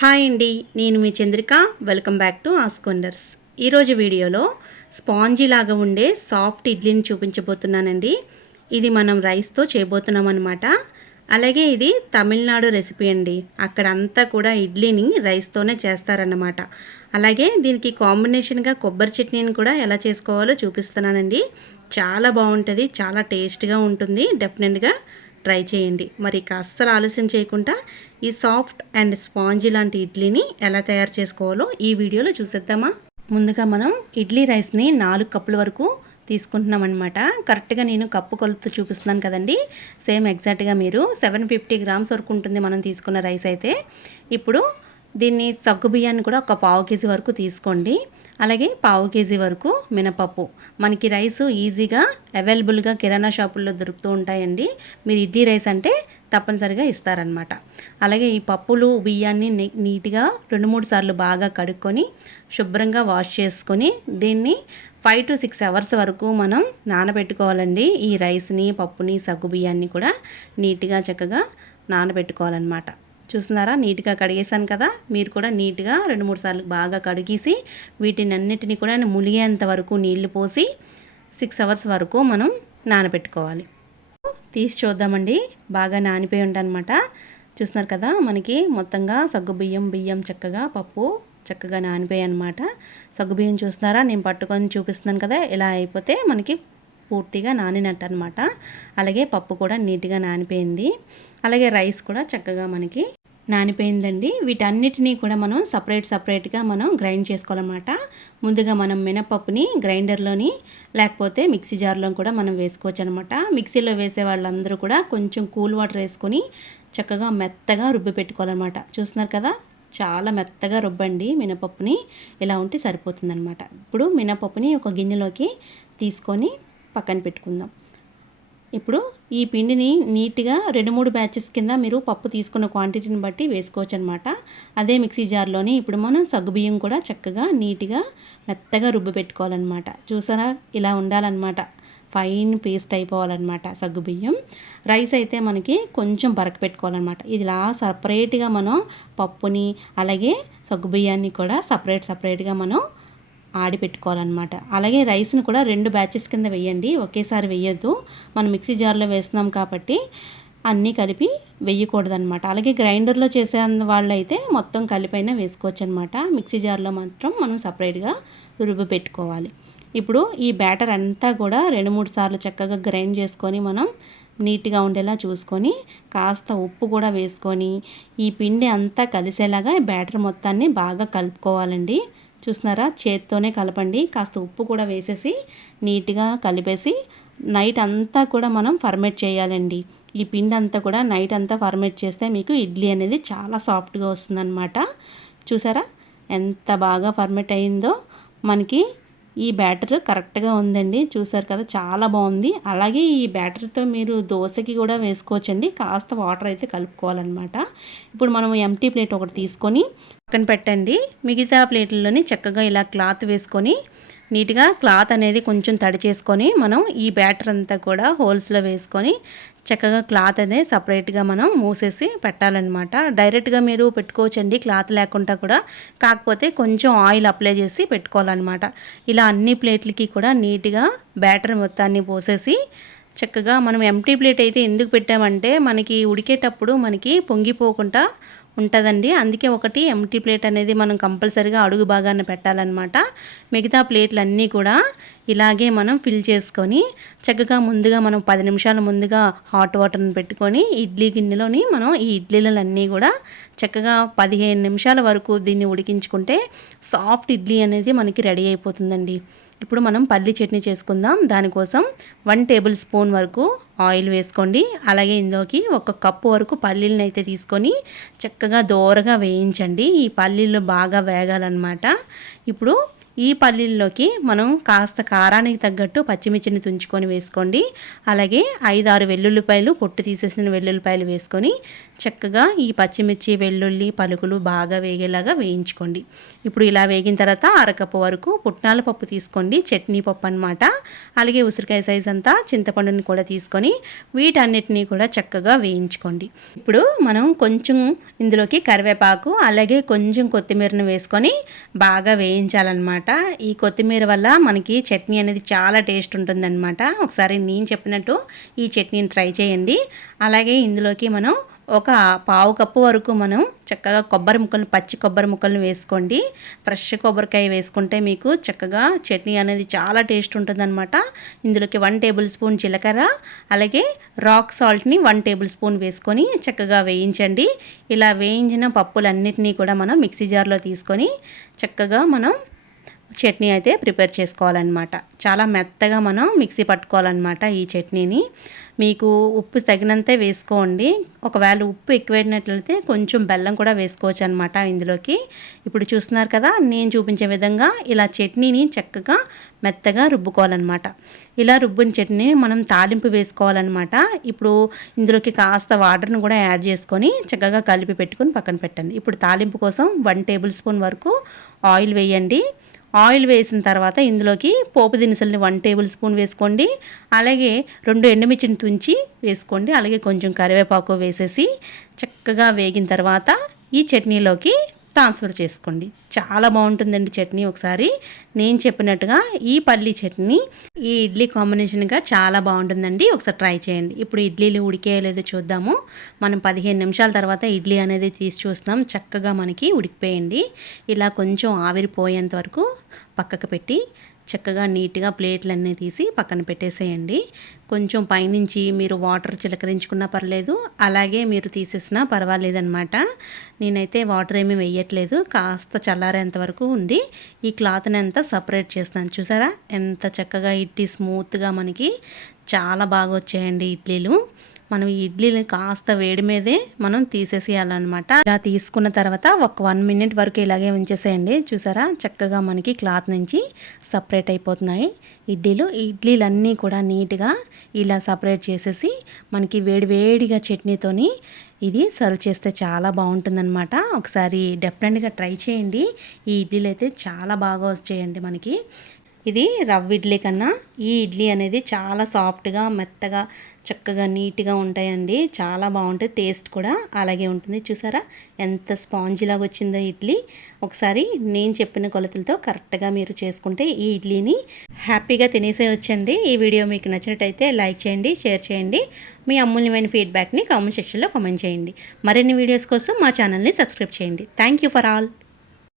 Hi అండి నేను మీ చంద్రిక. వెల్కమ్ బ్యాక్ టు ఆస్కొండర్స్ ఈరోజు వీడియోలో స్పాంజీ లాగా ఉండే సాఫ్ట్ ఇడ్లీని చూపించబోతున్నానండి. ఇది మనం రైస్తో చేయబోతున్నాం అనమాట అలాగే ఇది తమిళనాడు రెసిపీ అండి. అక్కడ అంతా కూడా ఇడ్లీని రైస్తోనే చేస్తారన్నమాట. అలాగే దీనికి కాంబినేషన్గా కొబ్బరి చట్నీని కూడా ఎలా చేసుకోవాలో చూపిస్తున్నానండి. చాలా బాగుంటుంది చాలా టేస్ట్గా ఉంటుంది డెఫినెట్గా ట్రై చేయండి. మరి ఇక అస్సలు ఆలస్యం చేయకుండా ఈ సాఫ్ట్ అండ్ స్పాంజీ లాంటి ఇడ్లీని ఎలా తయారు చేసుకోవాలో ఈ వీడియోలో చూసేద్దామా? ముందుగా మనం ఇడ్లీ రైస్ని నాలుగు కప్పుల వరకు తీసుకుంటున్నాం అనమాట కరెక్ట్గా నేను కప్పు కొలత చూపిస్తున్నాను కదండి. సేమ్ ఎగ్జాక్ట్గా మీరు సెవెన్ ఫిఫ్టీ గ్రామ్స్ వరకు ఉంటుంది మనం తీసుకున్న రైస్ అయితే. ఇప్పుడు దీన్ని సగ్గు బియ్యాన్ని కూడా ఒక పావు కేజీ వరకు తీసుకోండి. అలాగే పావు కేజీ వరకు మినపప్పు. మనకి రైస్ ఈజీగా అవైలబుల్గా కిరాణా షాపుల్లో దొరుకుతూ ఉంటాయండి. మీరు ఇడ్లీ రైస్ అంటే తప్పనిసరిగా ఇస్తారనమాట అలాగే ఈ పప్పులు బియ్యాన్ని నీట్గా రెండు మూడు సార్లు బాగా కడుక్కొని శుభ్రంగా వాష్ చేసుకొని దీన్ని ఫైవ్ టు సిక్స్ అవర్స్ వరకు మనం నానబెట్టుకోవాలండి. ఈ రైస్ని పప్పుని సగ్గు బియ్యాన్ని కూడా నీట్గా చక్కగా నానబెట్టుకోవాలన్నమాట. చూస్తున్నారా? నీట్గా కడిగేశాను కదా. మీరు కూడా నీట్గా రెండు మూడు సార్లు బాగా కడిగేసి వీటిని అన్నిటిని కూడా ములిగేంత వరకు నీళ్ళు పోసి సిక్స్ అవర్స్ వరకు మనం నానబెట్టుకోవాలి. తీసి చూద్దామండి. బాగా నానిపోయి ఉంటానమాట చూస్తున్నారు కదా మనకి మొత్తంగా సగ్గు బియ్యం బియ్యం చక్కగా పప్పు చక్కగా నానిపోయాయి అనమాట సగ్గు బియ్యం చూస్తున్నారా? నేను పట్టుకొని చూపిస్తున్నాను కదా ఇలా అయిపోతే మనకి పూర్తిగా నానినట్టు అనమాట అలాగే పప్పు కూడా నీట్గా నానిపోయింది. అలాగే రైస్ కూడా చక్కగా మనకి నానిపోయిందండి. వీటన్నిటినీ కూడా మనం సపరేట్ సపరేట్గా మనం గ్రైండ్ చేసుకోవాలన్నమాట. ముందుగా మనం మినపప్పుని గ్రైండర్లోని లేకపోతే మిక్సీ జార్లో కూడా మనం వేసుకోవచ్చు అనమాట మిక్సీలో వేసే వాళ్ళందరూ కూడా కొంచెం కూల్ వాటర్ వేసుకొని చక్కగా మెత్తగా రుబ్బి పెట్టుకోవాలన్నమాట. చూస్తున్నారు కదా? చాలా మెత్తగా రుబ్బండి మినపప్పుని ఇలా ఉంటే సరిపోతుందన్నమాట. ఇప్పుడు మినపప్పుని ఒక గిన్నెలోకి తీసుకొని పక్కన పెట్టుకుందాం. ఇప్పుడు ఈ పిండిని నీట్గా రెండు మూడు బ్యాచెస్ కింద మీరు పప్పు తీసుకున్న క్వాంటిటీని బట్టి వేసుకోవచ్చు అనమాట అదే మిక్సీ జార్లోని ఇప్పుడు మనం సగ్గుబియ్యం కూడా చక్కగా నీట్గా మెత్తగా రుబ్బి పెట్టుకోవాలన్నమాట. చూసారా? ఇలా ఉండాలన్నమాట. ఫైన్ పేస్ట్ అయిపోవాలన్నమాట సగ్గుబియ్యం రైస్ అయితే మనకి కొంచెం బరక పెట్టుకోవాలన్నమాట. ఇది ఇలా సపరేట్గా మనం పప్పుని అలాగే సగ్గుబియ్యాన్ని కూడా సపరేట్ సపరేట్గా మనం ఆడిపెట్టుకోవాలన్నమాట. అలాగే రైస్ని కూడా రెండు బ్యాచెస్ కింద వేయండి ఒకేసారి వేయొద్దు మనం మిక్సీ జార్లో వేస్తున్నాం కాబట్టి అన్నీ కలిపి వేయకూడదన్నమాట అలాగే గ్రైండర్లో చేసే వాళ్ళు అయితే మొత్తం కలిపైనా వేసుకోవచ్చు అనమాట మిక్సీ జార్లో మాత్రం మనం సపరేట్గా రుబ్బు పెట్టుకోవాలి. ఇప్పుడు ఈ బ్యాటర్ అంతా కూడా రెండు మూడు సార్లు చక్కగా గ్రైండ్ చేసుకొని మనం నీట్గా ఉండేలా చూసుకొని కాస్త ఉప్పు కూడా వేసుకొని ఈ పిండి అంతా కలిసేలాగా ఈ బ్యాటర్ మొత్తాన్ని బాగా కలుపుకోవాలండి. చూస్తున్నారా చేత్తోనే కలపండి. కాస్త ఉప్పు కూడా వేసేసి నీట్గా కలిపేసి నైట్ అంతా కూడా మనం ఫర్మేట్ చేయాలండి. ఈ పిండి అంతా కూడా నైట్ అంతా ఫర్మేట్ చేస్తే మీకు ఇడ్లీ అనేది చాలా సాఫ్ట్గా వస్తుందన్నమాట. చూసారా? ఎంత బాగా ఫర్మేట్ అయిందో. మనకి ఈ బ్యాటర్ కరెక్ట్గా ఉందండి. చూసారు కదా చాలా బాగుంది. అలాగే ఈ బ్యాటర్తో మీరు దోశకి కూడా వేసుకోవచ్చండి. కాస్త వాటర్ అయితే కలుపుకోవాలన్నమాట. ఇప్పుడు మనం ఎంటీ ప్లేట్ ఒకటి తీసుకొని పక్కన పెట్టండి. మిగతా ప్లేట్లలోని చక్కగా ఇలా క్లాత్ వేసుకొని నీట్గా క్లాత్ అనేది కొంచెం తడి చేసుకొని మనం ఈ బ్యాటర్ అంతా కూడా హోల్స్లో వేసుకొని చక్కగా క్లాత్ అనేది సపరేట్గా మనం మూసేసి పెట్టాలన్నమాట. డైరెక్ట్గా మీరు పెట్టుకోవచ్చండి క్లాత్ లేకుండా కూడా. కాకపోతే కొంచెం ఆయిల్ అప్లై చేసి పెట్టుకోవాలన్నమాట. ఇలా అన్ని ప్లేట్లకి కూడా నీట్గా బ్యాటర్ మొత్తాన్ని పోసేసి చక్కగా మనం ఎంటీ ప్లేట్ అయితే ఎందుకు పెట్టామంటే మనకి ఉడికేటప్పుడు మనకి పొంగిపోకుండా ఉంటుందండి. అందుకే ఒకటి ఎంటీ ప్లేట్ అనేది మనం కంపల్సరీగా అడుగు భాగాన్ని పెట్టాలన్నమాట. మిగతా ప్లేట్లు అన్నీ కూడా ఇలాగే మనం ఫిల్ చేసుకొని చక్కగా ముందుగా మనం పది నిమిషాల ముందుగా హాట్ వాటర్ని పెట్టుకొని ఇడ్లీ గిన్నెలోని మనం ఈ ఇడ్లీలన్నీ కూడా చక్కగా పదిహేను నిమిషాల వరకు దీన్ని ఉడికించుకుంటే సాఫ్ట్ ఇడ్లీ అనేది మనకి రెడీ అయిపోతుందండి. ఇప్పుడు మనం పల్లి చట్నీ చేసుకుందాం. దానికోసం వన్ టేబుల్ స్పూన్ వరకు ఆయిల్ వేసుకోండి. అలాగే ఇందులోకి ఒక కప్పు వరకు పల్లీలను అయితే తీసుకొని చక్కగా దోరగా వేయించండి. ఈ పల్లీలు బాగా వేగాలన్నమాట. ఇప్పుడు ఈ పల్లీల్లోకి మనం కాస్త కారానికి తగ్గట్టు పచ్చిమిర్చిని తుంచుకొని వేసుకోండి. అలాగే ఐదారు వెల్లుల్లిపాయలు పొట్టు తీసేసిన వెల్లుల్లిపాయలు వేసుకొని చక్కగా ఈ పచ్చిమిర్చి వెల్లుల్లి పలుకులు బాగా వేగేలాగా వేయించుకోండి. ఇప్పుడు ఇలా వేగిన తర్వాత అరకప్పు వరకు పుట్నాల పప్పు తీసుకోండి. చట్నీ పప్పు అనమాట అలాగే ఉసిరికాయ సైజ్ అంతా చింతపండుని కూడా తీసుకొని వీటన్నిటినీ కూడా చక్కగా వేయించుకోండి. ఇప్పుడు మనం కొంచెం ఇందులోకి కరివేపాకు అలాగే కొంచెం కొత్తిమీరను వేసుకొని బాగా వేయించాలన్నమాట. ఈ కొత్తిమీర వల్ల మనకి చట్నీ అనేది చాలా టేస్ట్ ఉంటుందన్నమాట. ఒకసారి నేను చెప్పినట్టు ఈ చట్నీని ట్రై చేయండి. అలాగే ఇందులోకి మనం ఒక పావు కప్పు వరకు మనం చక్కగా కొబ్బరి ముక్కలు పచ్చి కొబ్బరి ముక్కలను వేసుకోండి. ఫ్రెష్ కొబ్బరికాయ వేసుకుంటే మీకు చక్కగా చట్నీ అనేది చాలా టేస్ట్ ఉంటుందన్నమాట. ఇందులోకి వన్ టేబుల్ స్పూన్ జీలకర్ర అలాగే రాక్ సాల్ట్ని వన్ టేబుల్ స్పూన్ వేసుకొని చక్కగా వేయించండి. ఇలా వేయించిన పప్పులన్నిటినీ కూడా మనం మిక్సీ జార్లో తీసుకొని చక్కగా మనం చట్నీ అయితే ప్రిపేర్ చేసుకోవాలన్నమాట. చాలా మెత్తగా మనం మిక్సీ పట్టుకోవాలన్నమాట ఈ చట్నీని. మీకు ఉప్పు తగినంతే వేసుకోండి. ఒకవేళ ఉప్పు ఎక్కువైనట్లయితే కొంచెం బెల్లం కూడా వేసుకోవచ్చు అనమాట ఇందులోకి. ఇప్పుడు చూస్తున్నారు కదా నేను చూపించే విధంగా ఇలా చట్నీని చక్కగా మెత్తగా రుబ్బుకోవాలన్నమాట. ఇలా రుబ్బుని చట్నీని మనం తాలింపు వేసుకోవాలన్నమాట. ఇప్పుడు ఇందులోకి కాస్త వాటర్ని కూడా యాడ్ చేసుకొని చక్కగా కలిపి పెట్టుకొని పక్కన పెట్టండి. ఇప్పుడు తాలింపు కోసం వన్ టేబుల్ స్పూన్ వరకు ఆయిల్ వేయండి. ఆయిల్ వేసిన తర్వాత ఇందులోకి పోపు దినుసుల్ని వన్ టేబుల్ స్పూన్ వేసుకోండి. అలాగే రెండు ఎండుమిర్చిని తుంచి వేసుకోండి. అలాగే కొంచెం కరివేపాకు వేసేసి చక్కగా వేగిన తర్వాత ఈ చట్నీలోకి ట్రాన్స్ఫర్ చేసుకోండి. చాలా బాగుంటుందండి చట్నీ ఒకసారి. నేను చెప్పినట్టుగా ఈ పల్లీ చట్నీ ఈ ఇడ్లీ కాంబినేషన్గా చాలా బాగుంటుందండి. ఒకసారి ట్రై చేయండి. ఇప్పుడు ఇడ్లీలు ఉడికేయలేదో చూద్దాము. మనం పదిహేను నిమిషాల తర్వాత ఇడ్లీ అనేది తీసి చూస్తున్నాం. చక్కగా మనకి ఉడికిపోయండి ఇలా కొంచెం ఆవిరిపోయేంత వరకు పక్కకు పెట్టి చక్కగా నీట్గా ప్లేట్లన్నీ తీసి పక్కన పెట్టేసేయండి. కొంచెం పైనుంచి మీరు వాటర్ చిలకరించుకున్నా పర్లేదు అలాగే మీరు తీసేసినా పర్వాలేదనమాట నేనైతే వాటర్ ఏమీ వేయట్లేదు కాస్త చల్లారేంత వరకు ఉండి ఈ క్లాత్ని అంతా సపరేట్ చేస్తాను చూసారా? ఎంత చక్కగా ఇడ్లీ స్మూత్గా మనకి చాలా బాగా వచ్చాయండి ఇడ్లీలు. మనం ఈ ఇడ్లీని కాస్త వేడి మీదే మనం తీసేసేయాలన్నమాట. ఇలా తీసుకున్న తర్వాత ఒక వన్ మినిట్ వరకు ఇలాగే ఉంచేసేయండి. చూసారా? చక్కగా మనకి క్లాత్ నుంచి సపరేట్ అయిపోతున్నాయి. ఇడ్లీలు ఇడ్లీలు అన్నీ కూడా నీట్గా ఇలా సపరేట్ చేసేసి మనకి వేడివేడిగా చట్నీతోని ఇది సర్వ్ చేస్తే చాలా బాగుంటుందన్నమాట. ఒకసారి డెఫినెట్గా ట్రై చేయండి. ఈ ఇడ్లీలు అయితే చాలా బాగా వచ్చేయండి మనకి. ఇది రవ్వ ఇడ్లీ కన్నా ఈ ఇడ్లీ అనేది చాలా సాఫ్ట్గా మెత్తగా చక్కగా నీట్గా ఉంటాయండి. చాలా బాగుంటుంది టేస్ట్ కూడా అలాగే ఉంటుంది. చూసారా? ఎంత స్పాంజిలాగా వచ్చిందో ఇడ్లీ. ఒకసారి నేను చెప్పిన కొలతలతో కరెక్ట్గా మీరు చేసుకుంటే ఈ ఇడ్లీని హ్యాపీగా తినేసే వచ్చండి ఈ వీడియో మీకు నచ్చినట్టయితే లైక్ చేయండి షేర్ చేయండి. మీ అమూల్యమైన ఫీడ్బ్యాక్ని కామెంట్ సెక్షన్లో కామెంట్ చేయండి. మరిన్ని వీడియోస్ కోసం మా ఛానల్ని సబ్స్క్రైబ్ చేయండి. Thank you for all.